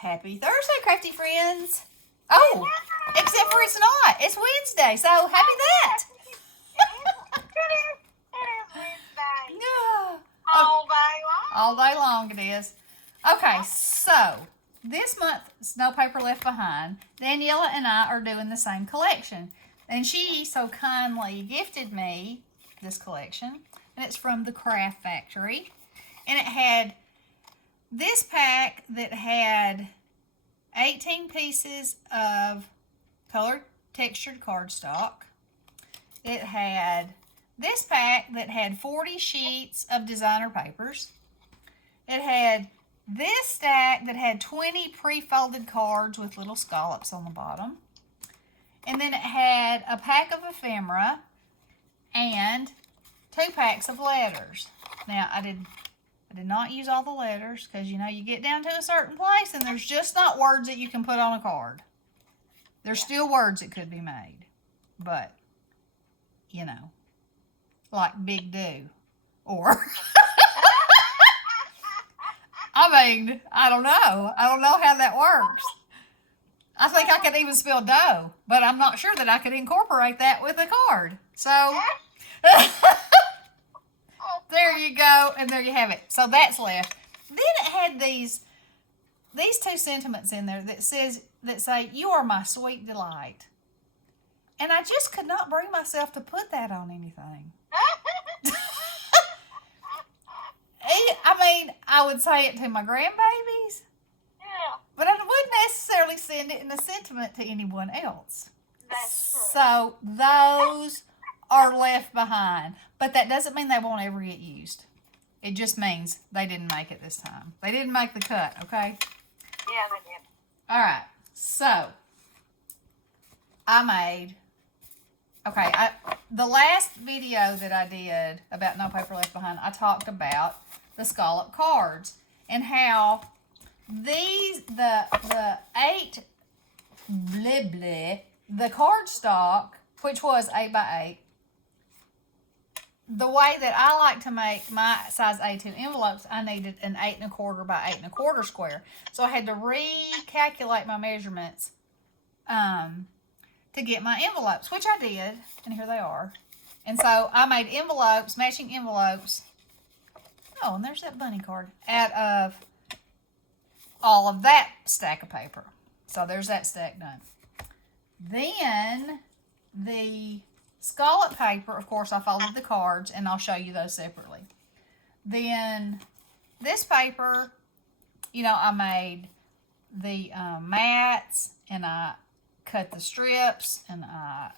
Happy Thursday, crafty friends. Oh, except for it's not. It's Wednesday, so happy that. It is Wednesday. Yeah. All day long. All day long it is. Okay, so this month's No Paper Left Behind, Daniella and I are doing the same collection. And she so kindly gifted me this collection. And it's from the Craft Factory. And it had this pack that had 18 pieces of colored textured cardstock. It had this pack that had 40 sheets of designer papers. It had this stack that had 20 pre-folded cards with little scallops on the bottom. And then it had a pack of ephemera and 2 packs of letters. Now, I did not use all the letters because, you get down to a certain place and there's just not words that you can put on a card. There's still words that could be made. But, like big do. Or, I don't know. I don't know how that works. I think I could even spell dough, but I'm not sure that I could incorporate that with a card. So, there you go, and there you have it. So that's left. Then it had these 2 sentiments in there that say, "You are my sweet delight." And I just could not bring myself to put that on anything. I would say it to my grandbabies, but I wouldn't necessarily send it in a sentiment to anyone else. That's true. So those are left behind. But that doesn't mean they won't ever get used. It just means they didn't make it this time. They didn't make the cut, okay? Yeah, they did. All right. So, I made... Okay, the last video that I did about No Paper Left Behind, I talked about the scallop cards and how the 8 the cardstock, which was 8 by 8, the way that I like to make my size A2 envelopes, I needed an 8 1/4 by 8 1/4 square. So I had to recalculate my measurements to get my envelopes, which I did, and here they are. And so I made envelopes, matching envelopes. Oh, and there's that bunny card out of all of that stack of paper. So there's that stack done. Then the scallop paper, of course, I folded the cards, and I'll show you those separately. Then this paper, I made the mats, and I cut the strips, and I,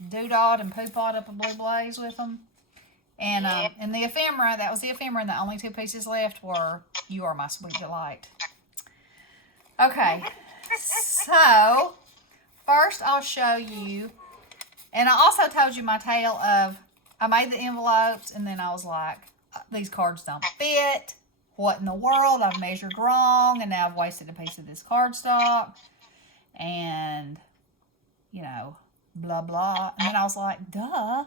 doodled and poo-pawed up a blue blaze with them. And and the ephemera, that was the ephemera, and the only 2 pieces left were "You Are My Sweet Delight." Okay, so first I'll show you. And I also told you my tale of, I made the envelopes, and then I was like, these cards don't fit. What in the world? I've measured wrong, and now I've wasted a piece of this cardstock. And, blah, blah. And then I was like, duh,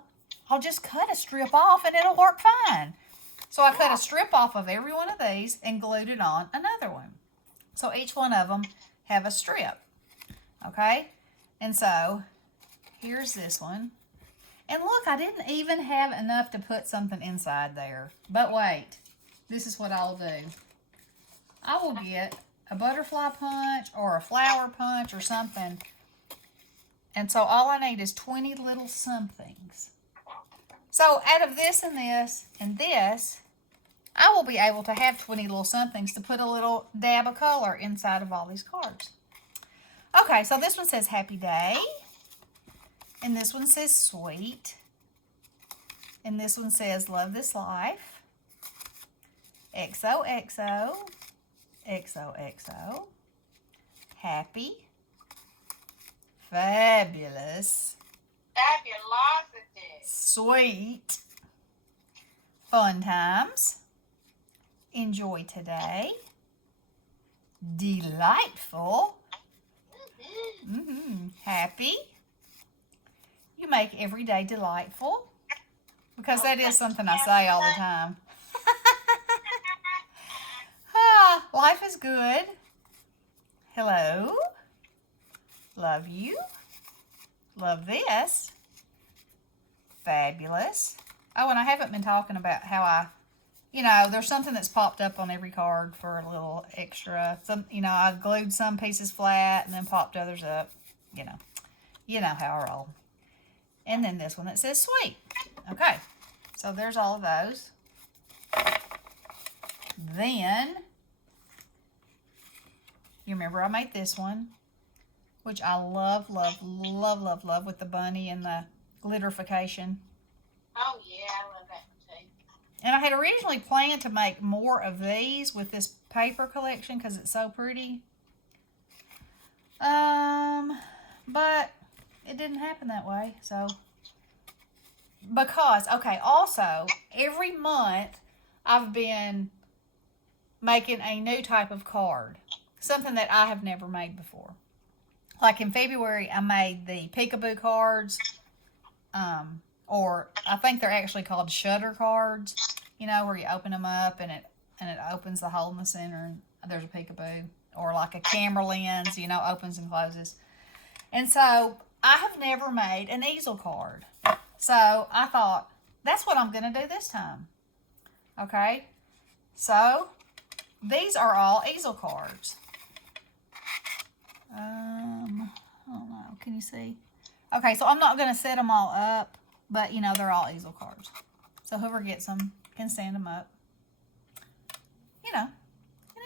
I'll just cut a strip off, and it'll work fine. So I cut a strip off of every one of these and glued it on another one. So each one of them have a strip. Okay? And so... here's this one. And look, I didn't even have enough to put something inside there. But wait, this is what I'll do. I will get a butterfly punch or a flower punch or something. And so all I need is 20 little somethings. So out of this and this and this, I will be able to have 20 little somethings to put a little dab of color inside of all these cards. Okay, so this one says Happy Day. And this one says Sweet. And this one says Love This Life. XOXO. XOXO. Happy. Fabulous. Fabulosity. Sweet. Fun times. Enjoy today. Delightful. Happy. You make every day delightful. Because that is something I say all the time. Life is good. Hello. Love you. Love this. Fabulous. Oh, and I haven't been talking about how there's something that's popped up on every card for a little extra. I glued some pieces flat and then popped others up. You know how I roll. And then this one that says sweet. Okay, so there's all of those. Then, you remember I made this one, which I love, love, love, love, love with the bunny and the glitterification. Oh, yeah, I love that one too. And I had originally planned to make more of these with this paper collection because it's so pretty. But it didn't happen that way, so. Also, every month I've been making a new type of card. Something that I have never made before. Like in February, I made the peekaboo cards. Or I think they're actually called shutter cards. Where you open them up and it opens the hole in the center and there's a peekaboo. Or like a camera lens, opens and closes. And so I have never made an easel card. So I thought, that's what I'm going to do this time. Okay? So these are all easel cards. I don't know. Can you see? Okay, so I'm not going to set them all up, but, they're all easel cards. So whoever gets them can stand them up, and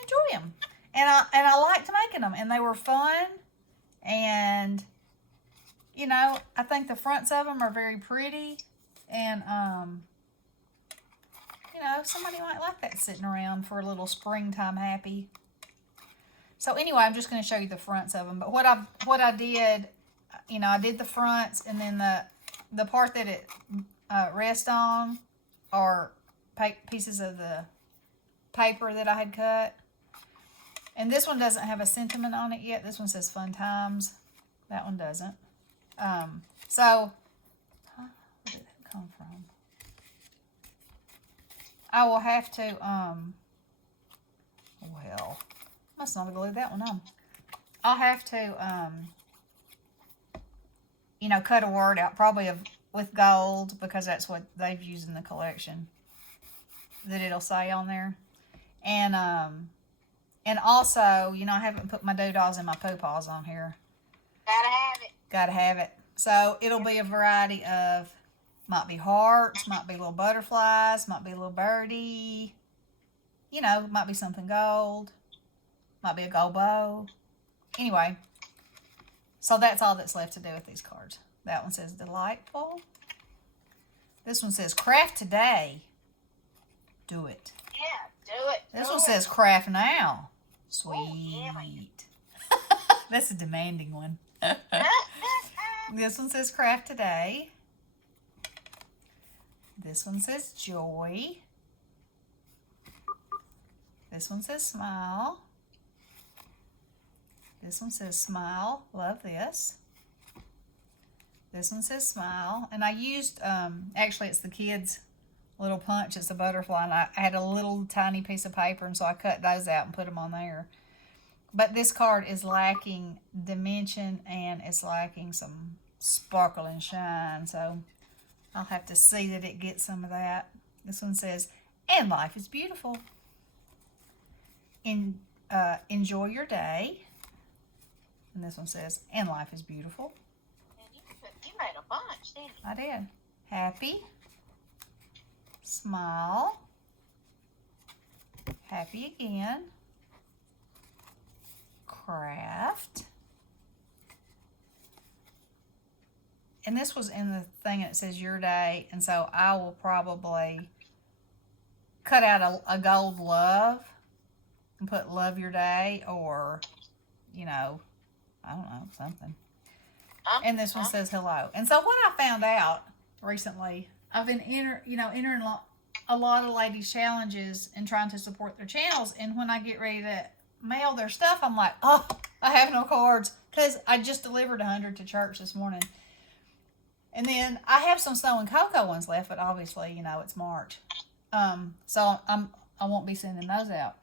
enjoy them. And I liked making them, and they were fun, and, I think the fronts of them are very pretty, and, somebody might like that sitting around for a little springtime happy. So anyway, I'm just going to show you the fronts of them. But what I did, I did the fronts, and then the part that it rests on are pieces of the paper that I had cut. And this one doesn't have a sentiment on it yet. This one says fun times. That one doesn't. Where did that come from? I will have to, must not have glued that one on. I'll have to, cut a word out, probably with gold, because that's what they've used in the collection, that it'll say on there. And also, I haven't put my doodahs and my poopaws on here. Gotta have it. Gotta have it. So it'll be a variety of, might be hearts, might be little butterflies, might be a little birdie, might be something gold, might be a gold bow. Anyway, so that's all that's left to do with these cards. That one says delightful. This one says craft today. Do it. Yeah, do it. This one says craft now. Sweet. Oh, yeah. That's a demanding one. This one says craft today. This one says joy. This one says smile. This one says smile. Love this. This one says smile. And I used, actually it's the kids' little punch. It's a butterfly. And I had a little tiny piece of paper. And so I cut those out and put them on there. But this card is lacking dimension. And it's lacking some sparkle and shine. So I'll have to see that it gets some of that. This one says, and life is beautiful. Enjoy your day. And this one says, and life is beautiful. And you made a bunch, didn't you? I did. Happy. Smile. Happy again. Craft. And this was in the thing that says your day. And so I will probably cut out a gold love and put love your day, or, I don't know, something. And this one says hello. And so what I found out recently, I've been entering a lot of ladies' challenges and trying to support their channels. And when I get ready to mail their stuff, I'm like, oh, I have no cards, because I just delivered 100 to church this morning. And then I have some Snow and Cocoa ones left, but obviously, it's March. So I won't be sending those out.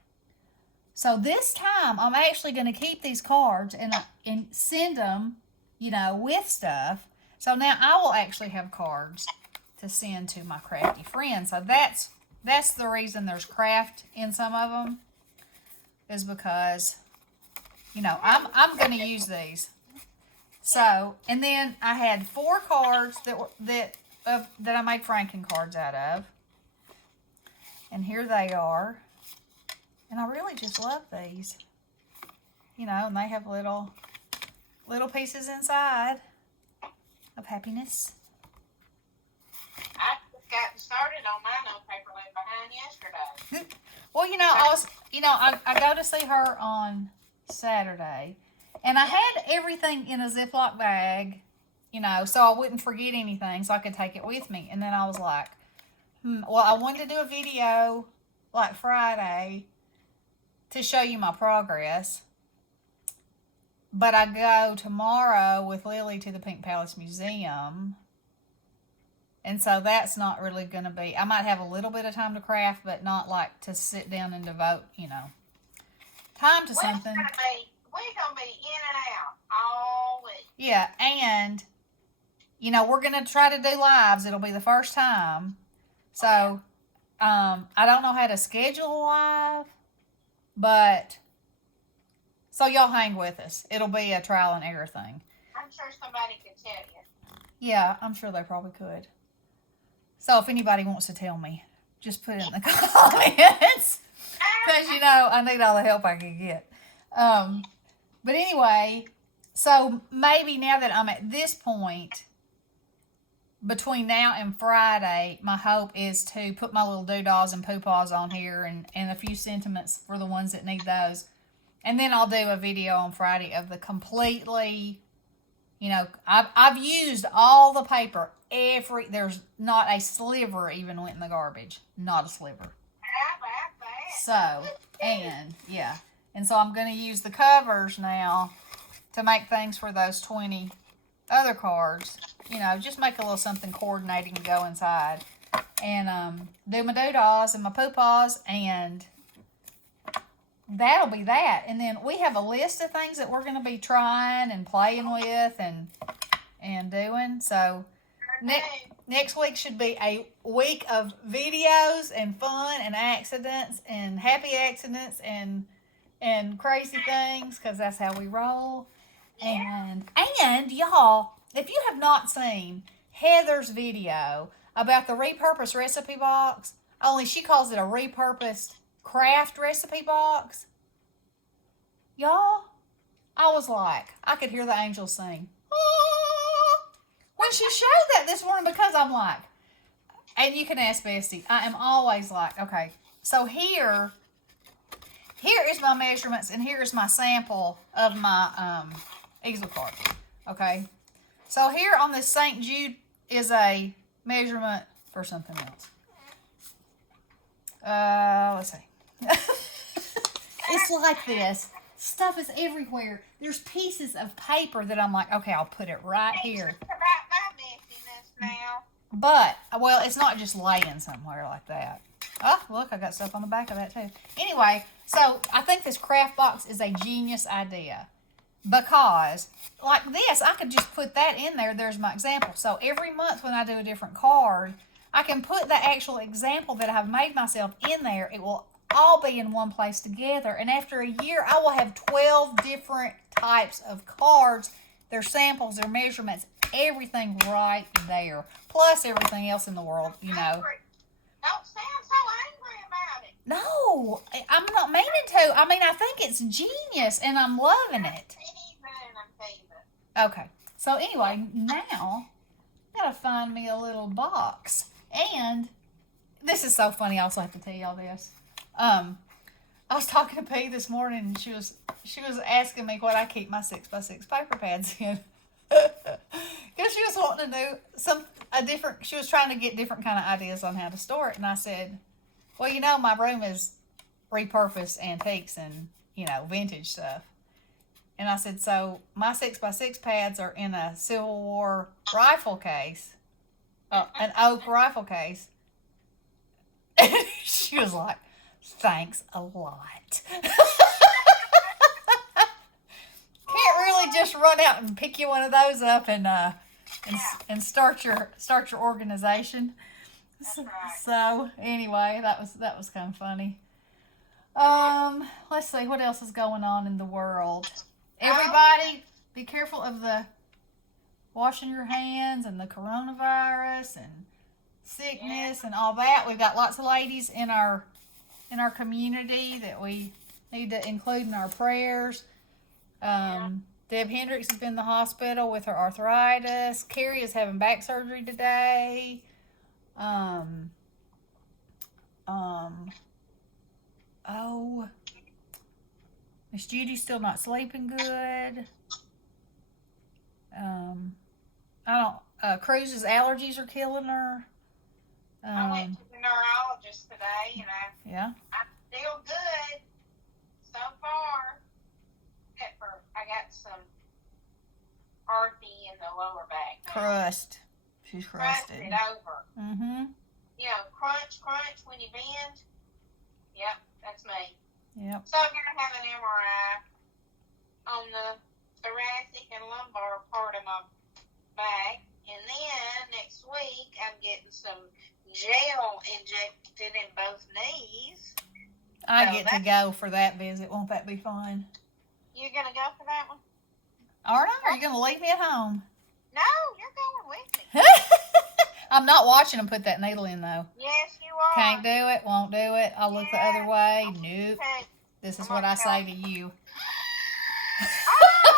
So this time, I'm actually going to keep these cards and send them, with stuff. So now I will actually have cards to send to my crafty friends. So that's the reason there's craft in some of them, is because, I'm going to use these. So, and then I had 4 cards that I made Franken cards out of. And here they are. And I really just love these. And they have little pieces inside of happiness. I just got started on my note paper left behind yesterday. Well, I go to see her on Saturday, and I had everything in a Ziploc bag, so I wouldn't forget anything, so I could take it with me. And then I was like, well, I wanted to do a video like Friday to show you my progress, but I go tomorrow with Lily to the Pink Palace Museum, and so that's not really going to be, I might have a little bit of time to craft, but not like to sit down and devote, time to something. We're going to be in and out all week. Yeah, and, we're going to try to do lives. It'll be the first time. So, I don't know how to schedule a live, but, so y'all hang with us. It'll be a trial and error thing. I'm sure somebody could tell you. Yeah, I'm sure they probably could. So if anybody wants to tell me, just put it in the comments. Because, I need all the help I can get. But anyway, so maybe now that I'm at this point, between now and Friday, my hope is to put my little doodahs and poopaws on here and a few sentiments for the ones that need those. And then I'll do a video on Friday of the completely, I've used all the paper. There's not a sliver even went in the garbage. Not a sliver. How about that? So, and so I'm going to use the covers now to make things for those 20 other cards. Just make a little something coordinating to go inside. And do my doodahs and my poopaws, and that'll be that. And then we have a list of things that we're going to be trying and playing with and doing. So next week should be a week of videos and fun and accidents and happy accidents and crazy things, because that's how we roll. And y'all, if you have not seen Heather's video about the repurposed recipe box, only she calls it a repurposed craft recipe box, y'all, I was like, I could hear the angels sing. When she showed that this morning, because I'm like, and you can ask Bestie, I am always like, okay, so here is my measurements, and here is my sample of my easel card. Okay, so here on this St. Jude is a measurement for something else. Let's see. It's like this. Stuff is everywhere. There's pieces of paper that I'm like, okay, I'll put it right here. About my messiness now. But, well, it's not just laying somewhere like that. Oh, look, I got stuff on the back of that too. Anyway, so I think this craft box is a genius idea. Because, like this, I could just put that in there. There's my example. So every month when I do a different card, I can put the actual example that I've made myself in there. It will all be in one place together. And after a year, I will have 12 different types of cards. Their samples, their measurements, everything right there. Plus everything else in the world, Don't sound so angry about it. No, I'm not meaning to. I mean, I think it's genius, and I'm loving it. Okay, so anyway, now I gotta find me a little box. And this is so funny. I also have to tell y'all this. I was talking to P this morning, and she was asking me what I keep my 6x6 paper pads in. Because she was wanting to do she was trying to get different kind of ideas on how to store it. And I said, well, my room is repurposed antiques and, vintage stuff. And I said, so my 6x6 pads are in a Civil War rifle case, an oak rifle case. And she was like, thanks a lot. run out and pick you one of those up and start your organization. That's right. So anyway, that was kind of funny. Let's see what else is going on in the world. Everybody, be careful of the washing your hands and the coronavirus and sickness and all that. We've got lots of ladies in our community that we need to include in our prayers. Deb Hendricks has been in the hospital with her arthritis. Carrie is having back surgery today. Miss Judy's still not sleeping good. Cruz's allergies are killing her. I went to the neurologist today, and I'm still good so far. Except for I got some arthy in the lower back. Crust. She's crusted. Crusted over. Mm-hmm. Crunch when you bend. Yep, that's me. Yep. So I'm going to have an MRI on the thoracic and lumbar part of my back. And then next week, I'm getting some gel injected in both knees. I get to go for that visit. Won't that be fun? You're going to go for that one? Aren't I? Are you going to leave me at home? No, you're going with me. I'm not watching them put that needle in, though. Yes, you are. Can't do it. Won't do it. I'll look the other way. Nope. Okay. This is what I say to you. Oh,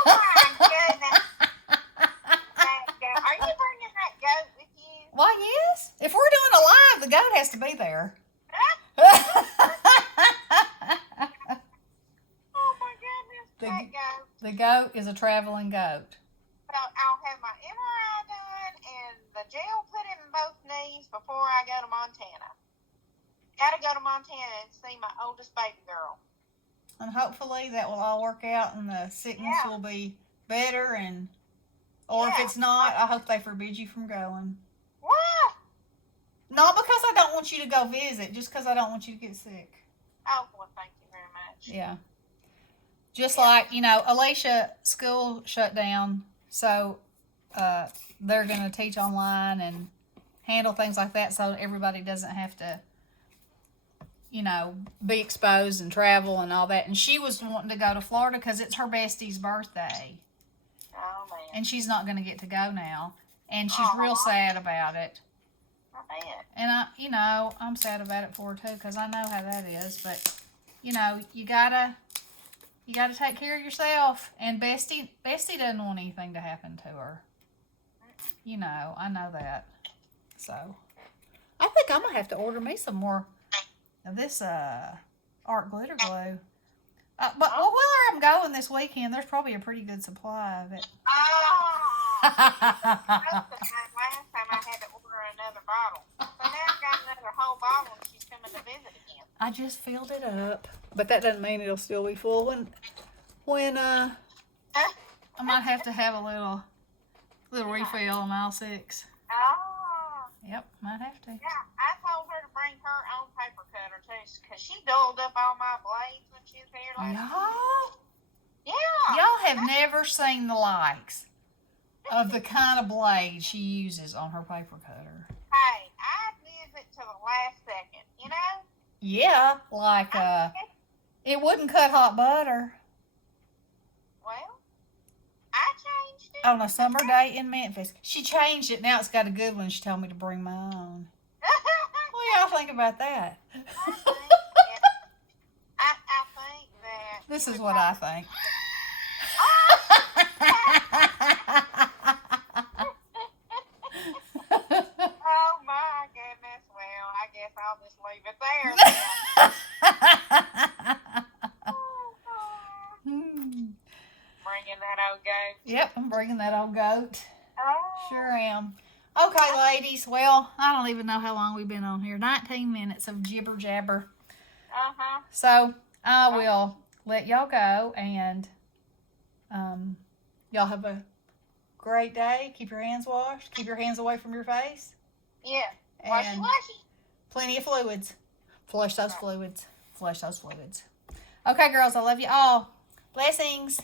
my goodness. Are you bringing that goat with you? Why, yes. If we're doing a live, the goat has to be there. Oh, my goodness. That goat. The goat is a traveling goat. So I'll have my MRI done and the gel put in both knees before I go to Montana. Got to go to Montana and see my oldest baby girl. And hopefully that will all work out and the sickness will be better. Or if it's not, I hope they forbid you from going. What? Not because I don't want you to go visit, just because I don't want you to get sick. Oh, well, thank you very much. Yeah. Just like, Alicia school shut down, so they're going to teach online and handle things like that so everybody doesn't have to, be exposed and travel and all that. And she was wanting to go to Florida because it's her bestie's birthday. Oh, man. And she's not going to get to go now. And she's real sad about it. I bet. And I'm sad about it for her too, because I know how that is. But, you gotta take care of yourself. And Bestie doesn't want anything to happen to her. I know that. So, I think I'm going to have to order me some more of this art glitter glue. But while I'm going this weekend, there's probably a pretty good supply of it. Oh! Last time I had to order another bottle. So now I've got another whole bottle and she's coming to visit again. I just filled it up. But that doesn't mean it'll still be full. When I might have to have a little refill on aisle 6. Oh. Yep, might have to. Yeah, I told her to bring her own paper cutter too, because she dulled up all my blades when she was here last week. Yeah. Y'all have never seen the likes of the kind of blade she uses on her paper cutter. Hey, I use it to the last second, Yeah, like it wouldn't cut hot butter. Well, I changed it. On a summer day in Memphis. She changed it. Now it's got a good one. She told me to bring my own. What do y'all think about that? I think that... This is what I think. Oh, my goodness. Well, I guess I'll just leave it there. Bringing that old goat. Yep, I'm bringing that old goat. Oh. Sure am. Okay, ladies. Well, I don't even know how long we've been on here. 19 minutes of jibber jabber. Uh-huh. So I will let y'all go, and y'all have a great day. Keep your hands washed. Keep your hands away from your face. Yeah. Washy, And washy. plenty of fluids. Flush those fluids. Flush those fluids. Okay, girls. I love you all. Blessings.